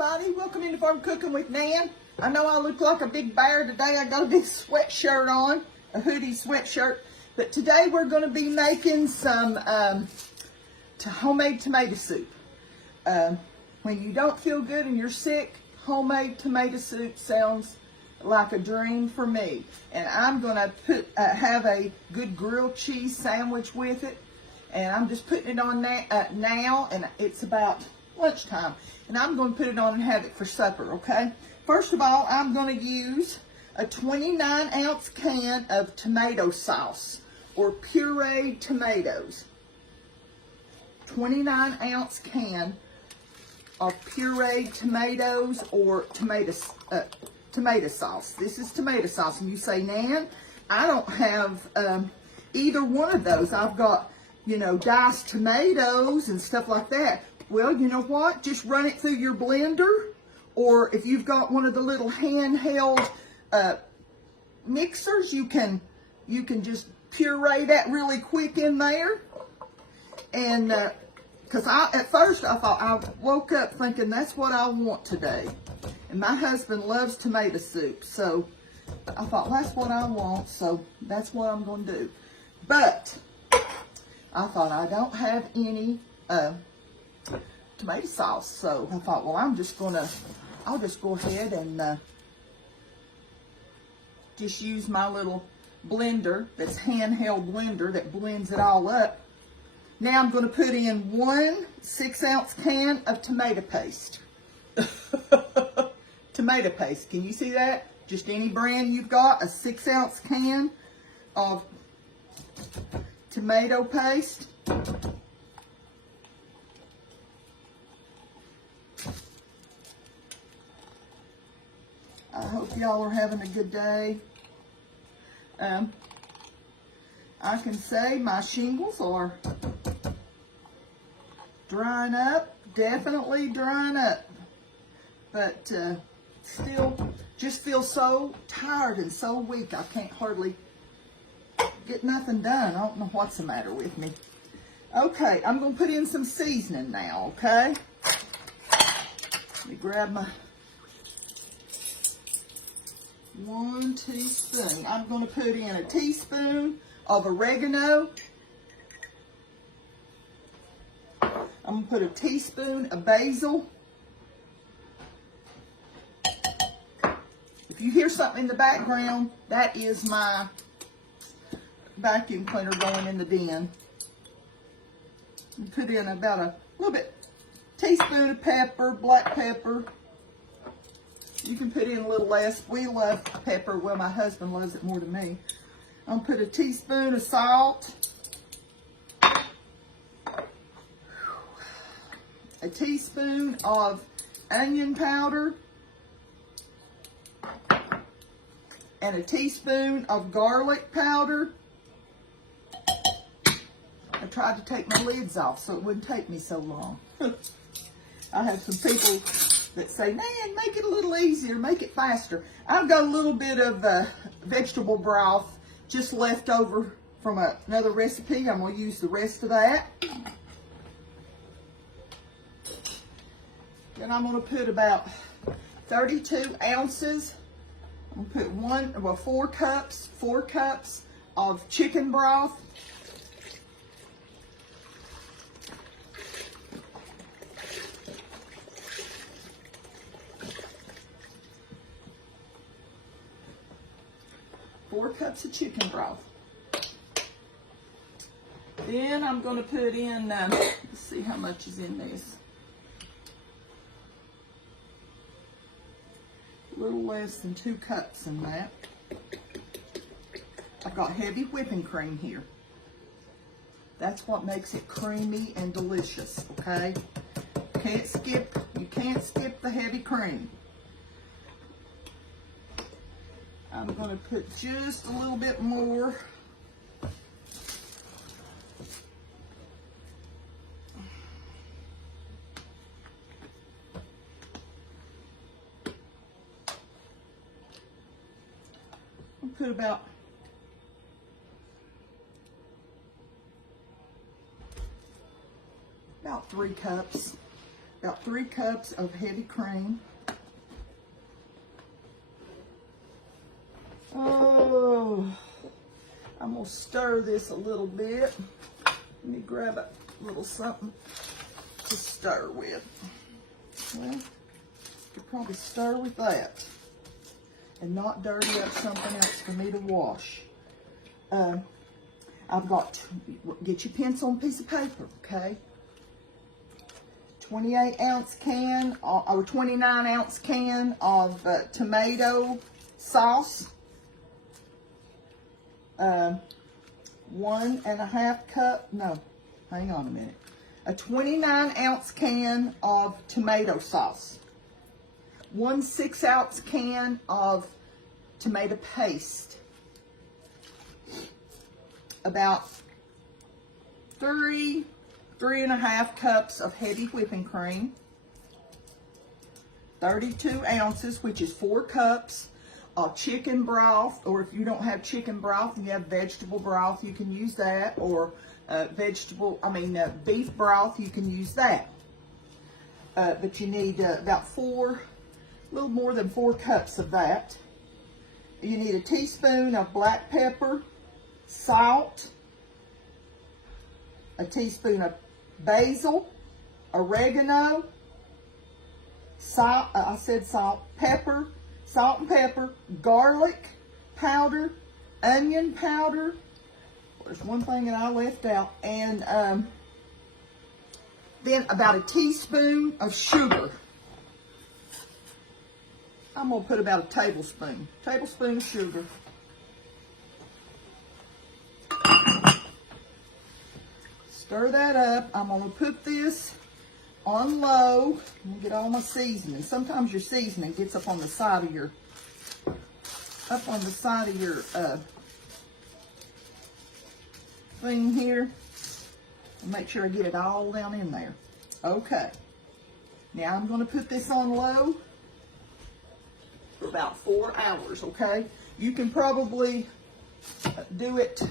everybody. Welcome into Farm Cooking with Nan. I know I look like a big bear today. I got a big sweatshirt on, a hoodie sweatshirt. But today we're going to be making some homemade tomato soup. When you don't feel good and you're sick, homemade tomato soup sounds like a dream for me. And I'm going to have a good grilled cheese sandwich with it. And I'm just putting it on now, and it's about lunchtime. And I'm going to put it on and have it for supper, okay? First of all, I'm going to use a 29-ounce can of tomato sauce or pureed tomatoes. 29-ounce can of pureed tomatoes or tomato sauce. This is tomato sauce. And you say, Nan, I don't have either one of those. I've got, you know, diced tomatoes and stuff like that. Well, you know what? Just run it through your blender, or if you've got one of the little handheld mixers, you can just puree that really quick in there. And because at first I thought, I woke up thinking that's what I want today. And my husband loves tomato soup, so I thought that's what I want, so that's what I'm going to do. But I thought I don't have any tomato sauce, so I thought, well, I'll just go ahead and just use my little blender, that's handheld blender that blends it all up. Now I'm going to put in 1 6-ounce can of tomato paste. Tomato paste, can you see that? Just any brand you've got, a 6-ounce can of tomato paste. I hope y'all are having a good day. I can say my shingles are drying up, definitely drying up, but still just feel so tired and so weak. I can't hardly get nothing done. I don't know what's the matter with me. Okay, I'm going to put in some seasoning now, okay? Let me grab my 1 teaspoon. I'm going to put in a teaspoon of oregano. I'm going to put a teaspoon of basil. If you hear something in the background, that is my vacuum cleaner going in the den. Put in about a little bit, teaspoon of pepper, black pepper. You can put in a little less. We love pepper. Well, my husband loves it more than me. I'm gonna put a teaspoon of salt, a teaspoon of onion powder, and a teaspoon of garlic powder. I tried to take my lids off so it wouldn't take me so long. I have some people that say, man, make it a little easier, make it faster. I've got a little bit of vegetable broth just left over from another recipe. I'm going to use the rest of that. Then I'm going to put about 32 ounces. I'm going to put 4 cups of chicken broth. Four cups of chicken broth. Then I'm going to put in, let's see how much is in this. A little less than 2 cups in that. I've got heavy whipping cream here. That's what makes it creamy and delicious, okay? You can't skip the heavy cream. I'm going to put just a little bit more. I'll put about about 3 cups about 3 cups of heavy cream. Oh, I'm gonna stir this a little bit. Let me grab a little something to stir with. Well, you could probably stir with that and not dirty up something else for me to wash. I've got, get your pencil and piece of paper, okay? 28-ounce can, or 29-ounce can of tomato sauce. 1.5 cup, no, hang on a minute. A 29-ounce can of tomato sauce. 1 6-ounce can of tomato paste. About 3.5 cups of heavy whipping cream. 32 ounces, which is 4 cups of chicken broth, or if you don't have chicken broth and you have vegetable broth, you can use that, or beef broth, you can use that. But you need about a little more than 4 cups of that. You need a teaspoon of black pepper, salt, a teaspoon of basil, oregano, salt, pepper, salt and pepper, garlic powder, onion powder. There's one thing that I left out. And then about a teaspoon of sugar. I'm going to put about a tablespoon of sugar. Stir that up. I'm going to put this on low and get all my seasoning. Sometimes your seasoning gets up on the side of your thing here. Make sure I get it all down in there. Okay. Now I'm going to put this on low for about 4 hours, okay? You can probably do it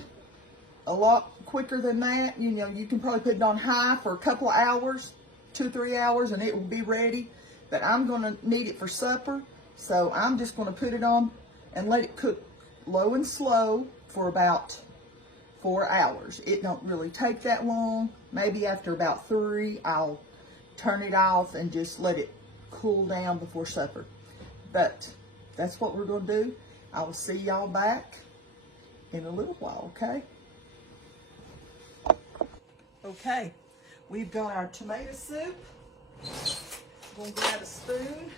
a lot quicker than that. You know, you can probably put it on high for a couple of hours, 2-3 hours, and it will be ready. But I'm going to need it for supper, so I'm just going to put it on and let it cook low and slow for about 4 hours. It don't really take that long. Maybe after about 3, I'll turn it off and just let it cool down before supper. But that's what we're going to do. I will see y'all back in a little while, okay? Okay, we've got our tomato soup. I'm going to grab a spoon,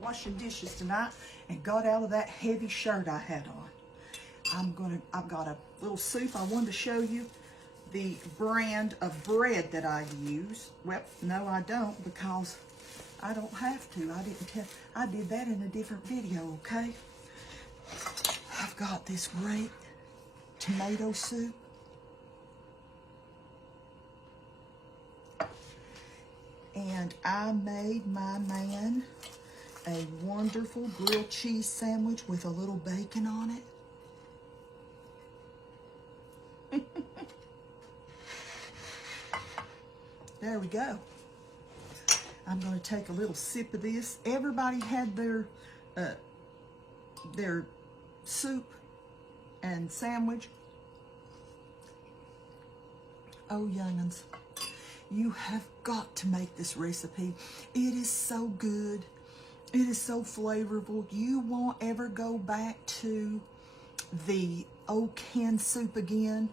washing dishes tonight, and got out of that heavy shirt I had on. I've got a little soup. I wanted to show you the brand of bread that I use. Well, no, I don't, because I don't have to. I did that in a different video, okay? I've got this great tomato soup. And I made my man a wonderful grilled cheese sandwich with a little bacon on it. There we go. I'm going to take a little sip of this. Everybody had their soup and sandwich. Oh, young'uns, you have got to make this recipe. It is so good. It is so flavorful. You won't ever go back to the old canned soup again.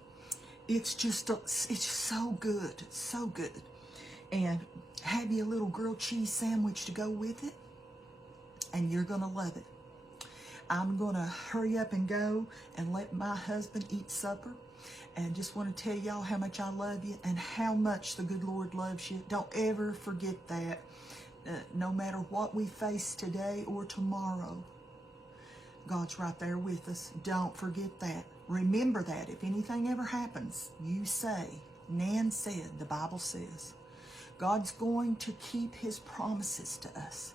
It's just so good, so good. And have you a little grilled cheese sandwich to go with it, and you're gonna love it. I'm gonna hurry up and go and let my husband eat supper, and just want to tell y'all how much I love you and how much the good Lord loves you. Don't ever forget that. No matter what we face today or tomorrow, God's right there with us. Don't forget that. Remember that. If anything ever happens, you say, Nan said, the Bible says, God's going to keep his promises to us.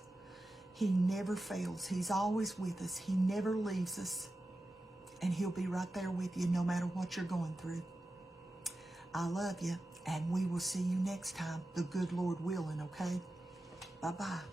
He never fails. He's always with us. He never leaves us. And he'll be right there with you no matter what you're going through. I love you, and we will see you next time, the good Lord willing, okay? Bye-bye.